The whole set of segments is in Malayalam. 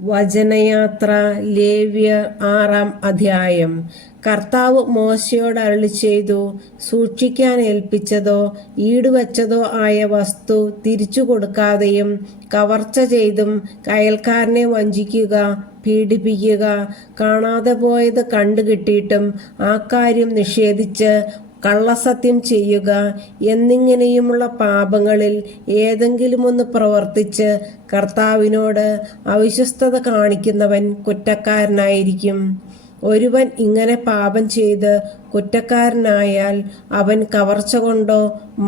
വചനയാത്ര ലേവ്യർ 6-ാം അധ്യായം. കർത്താവ് മോശയോട് അരുളിച്ചെയ്തു, സൂക്ഷിക്കാൻ ഏൽപ്പിച്ചതോ ഈടുവച്ചതോ ആയ വസ്തു തിരിച്ചു കൊടുക്കാതെയും കവർച്ച ചെയ്തും അയൽക്കാരനെ വഞ്ചിക്കുക, പീഡിപ്പിക്കുക, കാണാതെ പോയത് കണ്ടുകിട്ടിയിട്ടും ആ കാര്യം നിഷേധിച്ച് കള്ളസത്യം ചെയ്യുക എന്നിങ്ങനെയുമുള്ള പാപങ്ങളിൽ ഏതെങ്കിലുമൊന്ന് പ്രവർത്തിച്ച് കർത്താവിനോട് അവിശ്വസ്തത കാണിക്കുന്നവൻ കുറ്റക്കാരനായിരിക്കും. ഒരുവൻ ഇങ്ങനെ പാപം ചെയ്ത് കുറ്റക്കാരനായാൽ അവൻ കവർച്ച കൊണ്ടോ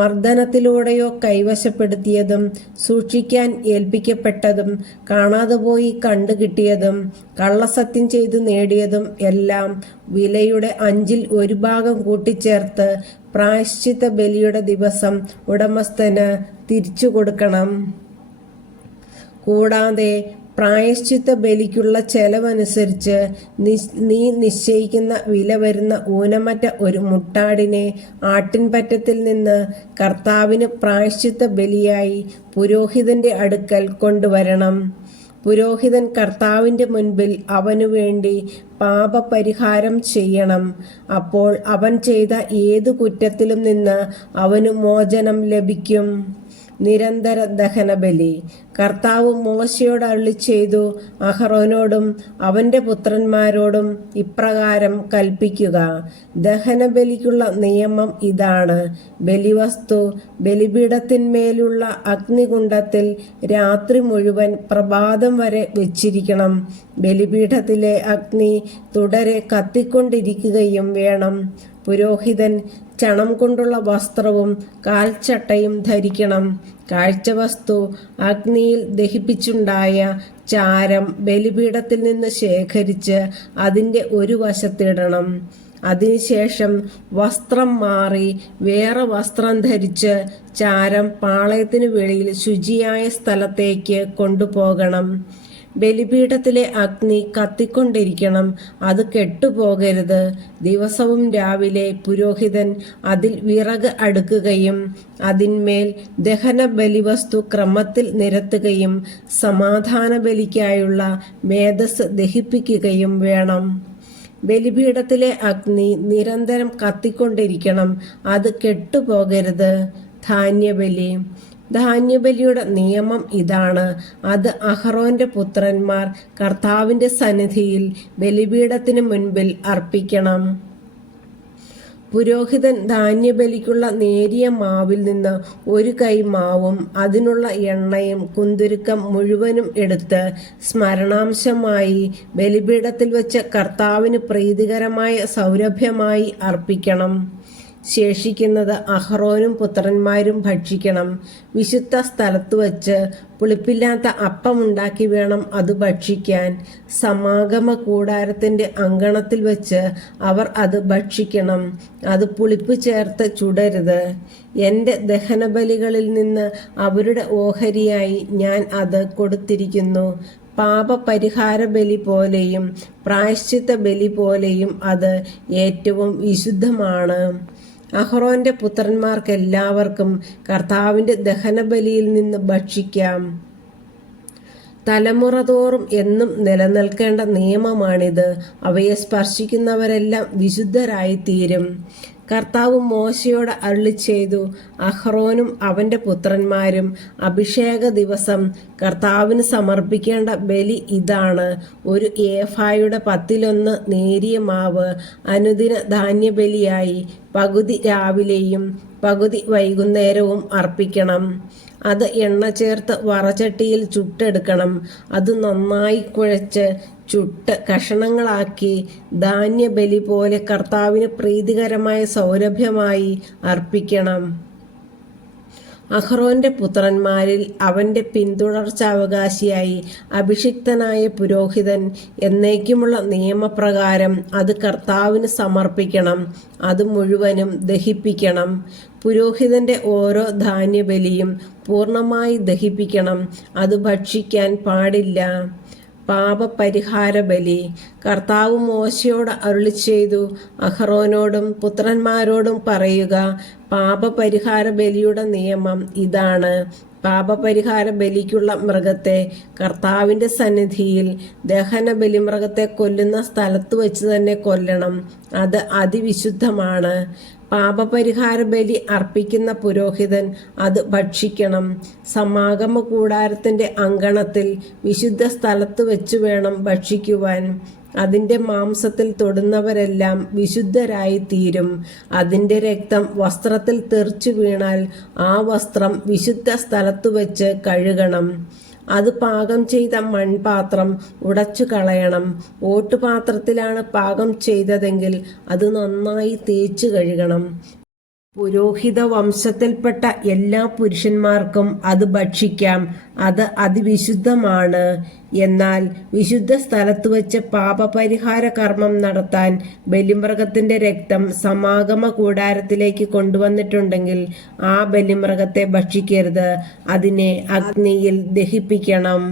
മർദ്ദനത്തിലൂടെയോ കൈവശപ്പെടുത്തിയതും സൂക്ഷിക്കാൻ ഏൽപ്പിക്കപ്പെട്ടതും കാണാതെ പോയി കണ്ടുകിട്ടിയതും കള്ളസത്യം ചെയ്തു നേടിയതും എല്ലാം വിലയുടെ 5-ൽ 1 ഭാഗം കൂട്ടിച്ചേർത്ത് പ്രായശ്ചിത്ത ബലിയുടെ ദിവസം ഉടമസ്ഥന് തിരിച്ചു കൊടുക്കണം. കൂടാതെ പ്രായശ്ചിത്ത ബലിക്കുള്ള ചെലവനുസരിച്ച് നീ നിശ്ചയിക്കുന്ന വില വരുന്ന ഊനമറ്റ ഒരു മുട്ടാടിനെ ആട്ടിൻപറ്റത്തിൽ നിന്ന് കർത്താവിന് പ്രായശ്ചിത്ത ബലിയായി പുരോഹിതന്റെ അടുക്കൽ കൊണ്ടുവരണം. പുരോഹിതൻ കർത്താവിൻ്റെ മുൻപിൽ അവനു വേണ്ടി പാപപരിഹാരം ചെയ്യണം. അപ്പോൾ അവൻ ചെയ്ത ഏതു കുറ്റത്തിലും നിന്ന് അവന് മോചനം ലഭിക്കും. നിരന്തര ദഹനബലി. കർത്താവ് മോശയോട് അരുളിച്ചെയ്തു, അഹറോനോടും അവൻ്റെ പുത്രന്മാരോടും ഇപ്രകാരം കൽപ്പിക്കുക. ദഹനബലിക്കുള്ള നിയമം ഇതാണ്. ബലിവസ്തു ബലിപീഠത്തിന്മേലുള്ള അഗ്നികുണ്ഡത്തിൽ രാത്രി മുഴുവൻ പ്രഭാതം വരെ വെച്ചിരിക്കണം. ബലിപീഠത്തിലെ അഗ്നി തുടരെ കത്തിക്കൊണ്ടിരിക്കുകയും വേണം. പുരോഹിതൻ ചണം കൊണ്ടുള്ള വസ്ത്രവും കാൽച്ചട്ടയും ധരിക്കണം. കാഴ്ചവസ്തു അഗ്നിയിൽ ദഹിപ്പിച്ചുണ്ടായ ചാരം ബലിപീഠത്തിൽ നിന്ന് ശേഖരിച്ച് അതിൻ്റെ ഒരു വശത്തിടണം. അതിനുശേഷം വസ്ത്രം മാറി വേറെ വസ്ത്രം ധരിച്ച് ചാരം പാളയത്തിനു വെളിയിൽ ശുചിയായ സ്ഥലത്തേക്ക് കൊണ്ടുപോകണം. ബലിപീഠത്തിലെ അഗ്നി കത്തിക്കൊണ്ടിരിക്കണം, അത് കെട്ടുപോകരുത്. ദിവസവും രാവിലെ പുരോഹിതൻ അതിൽ വിറക് അടുക്കുകയും അതിന്മേൽ ദഹന ബലിവസ്തു ക്രമത്തിൽ നിരത്തുകയും സമാധാന ബലിക്കായുള്ള മേധസ് ദഹിപ്പിക്കുകയും വേണം. ബലിപീഠത്തിലെ അഗ്നി നിരന്തരം കത്തിക്കൊണ്ടിരിക്കണം, അത് കെട്ടുപോകരുത്. ധാന്യബലി. ധാന്യബലിയുടെ നിയമം ഇതാണ്. അത് അഹറോന്റെ പുത്രന്മാർ കർത്താവിൻ്റെ സന്നിധിയിൽ ബലിപീഠത്തിന് മുൻപിൽ അർപ്പിക്കണം. പുരോഹിതൻ ധാന്യബലിക്കുള്ള നേരിയ മാവിൽ നിന്ന് 1 കൈ മാവും അതിനുള്ള എണ്ണയും കുന്തുരുക്കം മുഴുവനും എടുത്ത് സ്മരണാംശമായി ബലിപീഠത്തിൽ വെച്ച് കർത്താവിന് പ്രീതികരമായ സൗരഭ്യമായി അർപ്പിക്കണം. ശേഷിക്കുന്നത് അഹറോനും പുത്രന്മാരും ഭക്ഷിക്കണം. വിശുദ്ധ സ്ഥലത്ത് വച്ച് പുളിപ്പില്ലാത്ത അപ്പമുണ്ടാക്കി വേണം അത് ഭക്ഷിക്കാൻ. സമാഗമ കൂടാരത്തിൻ്റെ അങ്കണത്തിൽ വച്ച് അവർ അത് ഭക്ഷിക്കണം. അത് പുളിപ്പ് ചേർത്ത് ചുടരുത്. എൻ്റെ ദഹനബലികളിൽ നിന്ന് അവരുടെ ഓഹരിയായി ഞാൻ അത് കൊടുത്തിരിക്കുന്നു. പാപപരിഹാര ബലി പോലെയും പ്രായശ്ചിത്ത ബലി പോലെയും അത് ഏറ്റവും വിശുദ്ധമാണ്. അഹറോന്റെ പുത്രന്മാർക്കെല്ലാവർക്കും കർത്താവിൻ്റെ ദഹനബലിയിൽ നിന്ന് ഭക്ഷിക്കാം. തലമുറ തോറും എന്നും നിലനിൽക്കേണ്ട നിയമമാണിത്. അവയെ സ്പർശിക്കുന്നവരെല്ലാം വിശുദ്ധരായി തീരും. കർത്താവ് മോശയോട് അരുളിച്ചെയ്തു, അഹ്റോനും അവൻ്റെ പുത്രന്മാരും അഭിഷേക ദിവസം കർത്താവിന് സമർപ്പിക്കേണ്ട ബലി ഇതാണ്. 1 ഏഫായുടെ 10-1 നേരിയ മാവ് അനുദിന ധാന്യബലിയായി പകുതി രാവിലെയും പകുതി വൈകുന്നേരവും അർപ്പിക്കണം. അത് എണ്ണ ചേർത്ത് വറചട്ടിയിൽ ചുട്ടെടുക്കണം. അത് നന്നായി കുഴച്ച് ചുട്ട് കഷണങ്ങളാക്കി ധാന്യബലി പോലെ കർത്താവിന് പ്രീതികരമായ സൗരഭ്യമായി അർപ്പിക്കണം. അഹ്റോന്റെ പുത്രന്മാരിൽ അവൻ്റെ പിന്തുടർച്ചാവകാശിയായി അഭിഷിക്തനായ പുരോഹിതൻ എന്നേക്കുമുള്ള നിയമപ്രകാരം അത് കർത്താവിന് സമർപ്പിക്കണം. അത് മുഴുവനും ദഹിപ്പിക്കണം. പുരോഹിതന്റെ ഓരോ ധാന്യബലിയും പൂർണ്ണമായി ദഹിപ്പിക്കണം. അത് ഭക്ഷിക്കാൻ പാടില്ല. പാപപരിഹാര ബലി. കർത്താവ് മോശയോട് അരുളി ചെയ്തു, അഹ്റോനോടും പുത്രന്മാരോടും പറയുക, പാപപരിഹാര ബലിയുടെ നിയമം ഇതാണ്. പാപപരിഹാര ബലിക്കുള്ള മൃഗത്തെ കർത്താവിൻ്റെ സന്നിധിയിൽ ദഹന ബലിമൃഗത്തെ കൊല്ലുന്ന സ്ഥലത്ത് വെച്ച് തന്നെ കൊല്ലണം. അത് അതിവിശുദ്ധമാണ്. പാപപരിഹാര ബലി അർപ്പിക്കുന്ന പുരോഹിതൻ അത് ഭക്ഷിക്കണം. സമാഗമ കൂടാരത്തിൻ്റെ അങ്കണത്തിൽ വിശുദ്ധ സ്ഥലത്ത് വെച്ച് വേണം ഭക്ഷിക്കുവാൻ. അതിൻ്റെ മാംസത്തിൽ തൊടുന്നവരെല്ലാം വിശുദ്ധരായി തീരും. അതിൻ്റെ രക്തം വസ്ത്രത്തിൽ തെറിച്ചു വീണാൽ ആ വസ്ത്രം വിശുദ്ധ സ്ഥലത്തു വെച്ച് കഴുകണം. അത് പാകം ചെയ്ത മൺപാത്രം ഉടച്ചു കളയണം. ഓട്ടുപാത്രത്തിലാണ് പാകം ചെയ്തതെങ്കിൽ അത് നന്നായി തേച്ചു കഴുകണം. പുരോഹിത വംശത്തിൽപ്പെട്ട എല്ലാ പുരുഷന്മാർക്കും അത് ഭക്ഷിക്കാം. അത് അതിവിശുദ്ധമാണ്. എന്നാൽ വിശുദ്ധ സ്ഥലത്ത് വെച്ച് പാപപരിഹാര കർമ്മം നടത്താൻ ബലിമൃഗത്തിന്റെ രക്തം സമാഗമ കൂടാരത്തിലേക്ക് കൊണ്ടുവന്നിട്ടുണ്ടെങ്കിൽ ആ ബലിമൃഗത്തെ ഭക്ഷിക്കരുത്. അതിനെ അഗ്നിയിൽ ദഹിപ്പിക്കണം.